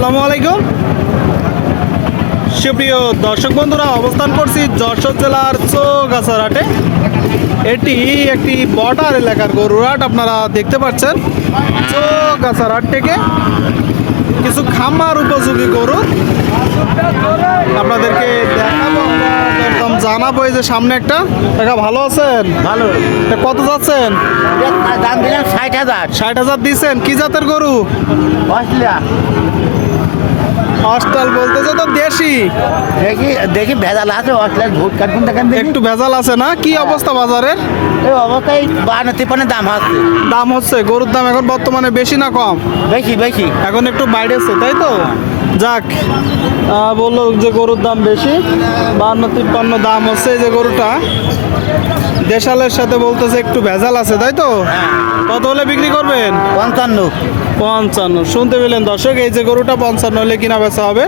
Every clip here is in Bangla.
আসসালামু আলাইকুম সুপ্রিয় দর্শক বন্ধুরা, অবস্থান করছি যশোর জেলার চৌগাছার হাটে। এটি একটি বর্ডার এলাকার গরুর হাট। আপনারা দেখতে পাচ্ছেন চৌগাছার হাট থেকে কিছু খামার উপযোগী গরু আপনাদেরকে দেখাবো, আমরা একদম জানাবো। এই যে সামনে একটা দেখা, ভালো আছেন? ভালো। কত যাচ্ছেন? দাম দিলাম 60,000। 60,000 দিচ্ছেন। কি জাতের গরু? অস্ট্রেলিয়া। হস্টাল বলতেছে তো দেশি। দেখি দেখি ভেজাল আছে, অস্ট্রেলিয়ার ভোট কাটবেন দেখেন দেখি। একটু ভেজাল আছে না? কি অবস্থা বাজারের? এই অবস্থায় 52-53 দাম হচ্ছে। দাম হচ্ছে, গরুর দাম এখন বর্তমানে বেশি না কম? বেশি বেশি। এখন একটু বাইরেছে, তাই তো? যাক, বললো যে গরুর দাম বেশি, 52-53 দাম হচ্ছে। এই যে গরুটা দেশালের সাথে বলতেছে একটু ভেজাল আছে, তাই তো? কত হলে বিক্রি করবেন? 55। 55 শুনতে পেলেন দর্শক। এই যে গরুটা 55 হলে কিনা বেচা হবে।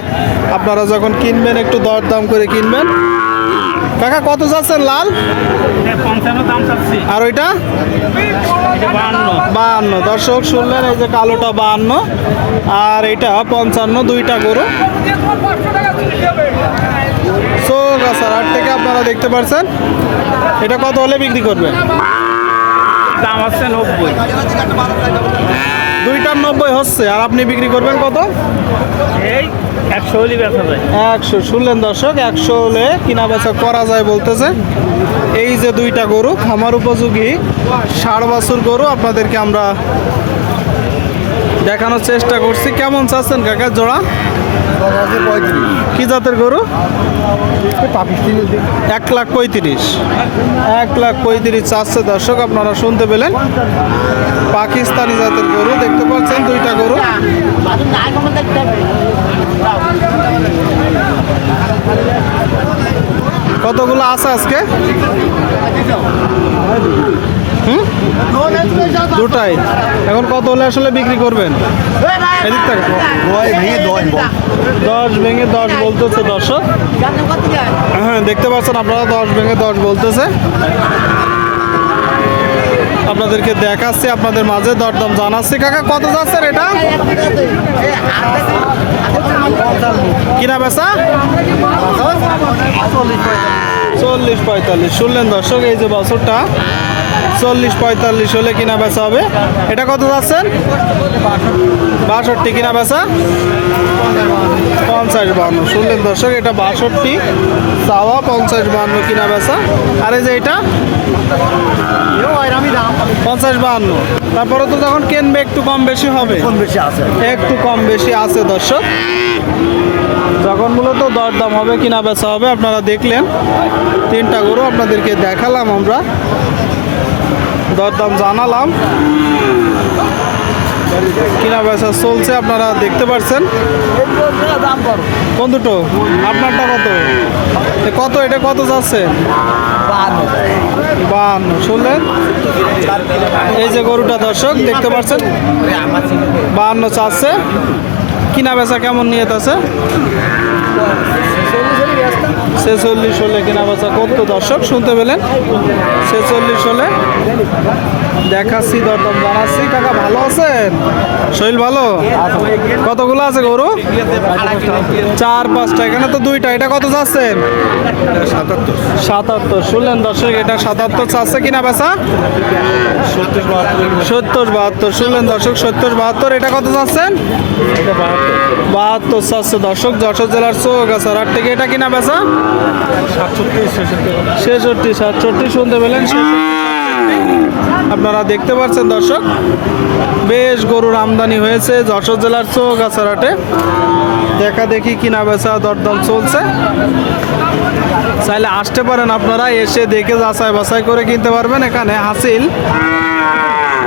আপনারা যখন কিনবেন একটু দরদাম করে কিনবেন। কাকা কত যাচ্ছেন লাল? 55 দাম চাচ্ছি। আর ওইটা 52। দর্শক শুনলেন, এই যে কালোটা 52 আর এইটা 55, দুইটা গরু চৌগাছার হাট থেকে আপনারা দেখতে পাচ্ছেন। এটা কত হলে বিক্রি করবেন? দাম আছে 90। দুইটার 90 হচ্ছে, আর আপনি বিক্রি করবেন কত? এই 100 হলে বেচা যায়। 100 শুনলেন দর্শক, 100 হলে কিনা বেচা করা যায় বলতেছে। এই যে দুইটা গরু খামার উপযোগী ষাঁড় বাছুর গরু আপনাদেরকে আমরা দেখানোর চেষ্টা করছি। কেমন চাচ্ছেন কাকা জোড়া? কি জাতের গরু? 1,35,000। 1,35,000 চাচ্ছে দর্শক, আপনারা শুনতে পেলেন। পাকিস্তানি জাতের গরু দেখতে পাচ্ছেন, দুইটা গরু। কতগুলো আছে আজকে? দুটাই। এখন কত হলে আসলে বিক্রি করবেন? এদিক থেকে 10 ভেঙে 10 বলতেছে দর্শক। হ্যাঁ, দেখতে পাচ্ছেন আপনারা, 10 ভেঙে 10 বলতেছে। আপনাদেরকে দেখাচ্ছি, আপনাদের মাঝে দরদাম জানাচ্ছি। কাকা কত যাচ্ছেন এটা? কিনা বেচা 40-45 শুনলেন দর্শক। এই যে বছরটা 40-45 হলে কিনা বেচা হবে। এটা কত যাচ্ছেন? 62 কিনা বেচা 50-52 শুনলেন দর্শক। এটা 62 চাওয়া, 50-52 কিনা বেচা। আর এই যে এটা 50-52। তারপরে তো যখন কিনবে একটু কম বেশি হবে, একটু কম বেশি আছে দর্শক। যখন মূলত দরদাম হবে কিনা বেচা হবে। আপনারা দেখলেন তিনটা গরু আপনাদেরকে দেখালাম, আমরা দরদাম জানালাম, কিনা বেচা চলছে আপনারা দেখতে পাচ্ছেন। কোন দুটো? আপনারটা কত? কত এটা কত যাচ্ছে? 52 শুনলেন। এই যে গরুটা দর্শক দেখতে পাচ্ছেন, 52 চাচ্ছে। কিনা বেচা কেমন নিয়ত আছে? 46 হলে কিনা বেচা কত দর্শক শুনতে পেলেন? 46 হলে দেখাচ্ছি, দরদাম জানাচ্ছি। কাকা ভালো আছেন? শরীর ভালো? কতগুলো আছে গরু? 4-5টা। এখানে তো দুইটা। এটা কত চাচ্ছেন? 77 শুনলেন দর্শক। এটা 77 চাচ্ছে। কিনা বেচা 70-72 শুনলেন দর্শক। 70-72। এটা কত চাচ্ছেন? 72 চাচ্ছে দর্শক। যশোর জেলার চৌগাছার হাট থেকে এটা কিনা বেচা 66-67 শুনতে পেলেন। আপনারা দেখতে পাচ্ছেন দর্শক, বেশ গরুর আমদানি হয়েছে যশোর জেলার চৌগাছার হাটে। দেখা দেখি কিনা বেচা দরদাম চলছে। চাইলে আসতে পারেন আপনারা, এসে দেখে যাচাই বাছাই করে কিনতে পারবেন। এখানে হাসিল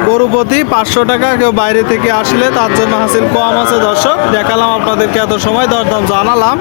গরু প্রতি 500 টাকা। কেউ বাইরে থেকে আসলে তার জন্য হাসিল কম আছে দর্শক। দেখালাম আপনাদেরকে, এত সময় দরদাম জানালাম।